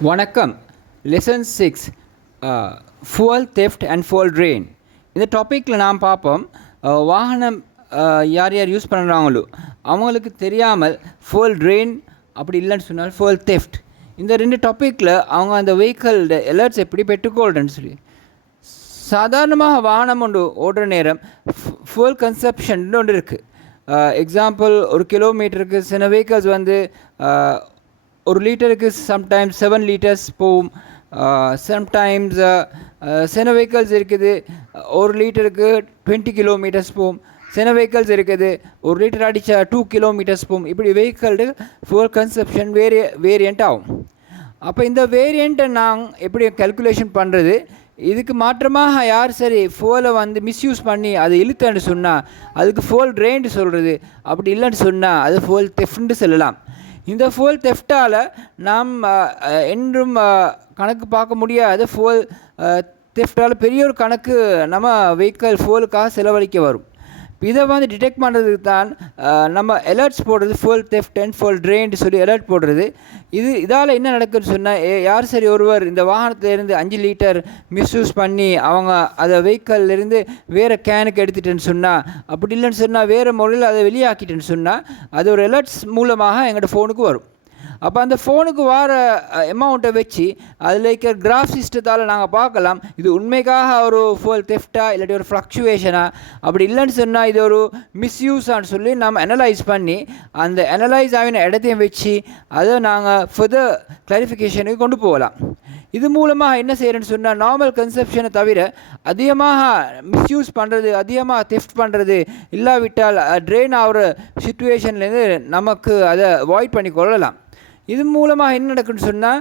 வணக்கம். Lesson 6 fuel theft and fuel drain. இந்த டாப்பிக்கில் நாம் பார்ப்போம், வாகனம் யார் யார் யூஸ் பண்ணுறாங்களோ அவங்களுக்கு தெரியாமல் fuel drain அப்படி இல்லைன்னு சொன்னால் fuel theft, இந்த ரெண்டு டாப்பிக்கில் அவங்க அந்த வெஹிக்கிளோட அலர்ட்ஸ் எப்படி பெற்றுக்கொள்கிறேன்னு சொல்லி. சாதாரணமாக வாகனம் ஒன்று ஓடுற நேரம் fuel consumption ஒன்று இருக்குது. எக்ஸாம்பிள், ஒரு கிலோமீட்டருக்கு சில வெஹிக்கிள்ஸ் வந்து ஒரு லிட்டருக்கு சம்டைம்ஸ் 7 liters போகும். சம்டைம்ஸ் சில வெஹிக்கிள்ஸ் இருக்குது ஒரு லிட்டருக்கு 20 kilometers போகும். சில வெஹிக்கிள்ஸ் இருக்குது ஒரு லிட்டர் அடித்தா 2 kilometers போகும். இப்படி வெஹிக்கிள்டு ஃபியூல் கன்சப்ஷன் வேரியண்ட் ஆகும். அப்போ இந்த வேரியண்ட்டை நாங்கள் எப்படி கல்குலேஷன் பண்ணுறது? இதுக்கு மாற்றமாக யார் சரி ஃபோலை வந்து மிஸ்யூஸ் பண்ணி அதை இழுத்தன்னு சொன்னால் அதுக்கு ஃபோல் ட்ரெயின்டு சொல்கிறது. அப்படி இல்லைன்னு சொன்னால் அது ஃபோல் தெஃப்ட்னு சொல்லலாம். இந்த ஃபோல் தெஃப்டால் நாம் என்றும் கணக்கு பார்க்க முடியாது. ஃபோல் தெஃப்டால் பெரிய ஒரு கணக்கு நம்ம வெஹிக்கிள் ஃபோலுக்காக செலவழிக்க வரும். இதை வந்து டிடெக்ட் பண்ணுறதுக்கு தான் நம்ம அலர்ட்ஸ் போடுறது, full theft and full trained சொல்லி அலர்ட் போடுறது. இதால் என்ன நடக்குதுன்னு சொன்னால், யார் சரி ஒருவர் இந்த வாகனத்திலேருந்து 5 liter மிஸ்யூஸ் பண்ணி அவங்க அதை வெஹிக்கிள்லேருந்து வேறு கேனுக்கு எடுத்துட்டேன்னு சொன்னால், அப்படி இல்லைன்னு சொன்னால் வேறு முறையில் அதை வெளியாக்கிட்டேன்னு சொன்னால் அது ஒரு அலர்ட்ஸ் மூலமாக எங்களோட ஃபோனுக்கு வரும். அப்போ அந்த ஃபோனுக்கு வர அமௌண்ட்டை வச்சு அதில் இருக்கிற கிராஃப் சிஸ்டத்தால் நாங்கள் பார்க்கலாம் இது உண்மைக்காக ஒரு ஃபுல் தெஃப்டா இல்லாட்டி ஒரு ஃப்ளக்சுவேஷனா, அப்படி இல்லைன்னு சொன்னால் இது ஒரு மிஸ்யூஸான்னு சொல்லி நம்ம அனலைஸ் பண்ணி அந்த அனலைஸ் ஆகின இடத்தையும் வச்சு அதை நாங்கள் ஃபர்தர் கிளாரிஃபிகேஷனுக்கு கொண்டு போகலாம். இது மூலமாக என்ன செய்கிறேன்னு சொன்னால், நார்மல் கன்செப்ஷனை தவிர அதிகமாக மிஸ்யூஸ் பண்ணுறது, அதிகமாக தெஃப்ட் பண்ணுறது இல்லாவிட்டால் ட்ரெயின் ஆகிற சிச்சுவேஷன்லேருந்து நமக்கு அதை அவாய்ட் பண்ணி கொள்ளலாம். இது மூலமாக என்ன நடக்குன்னு சொன்னால்,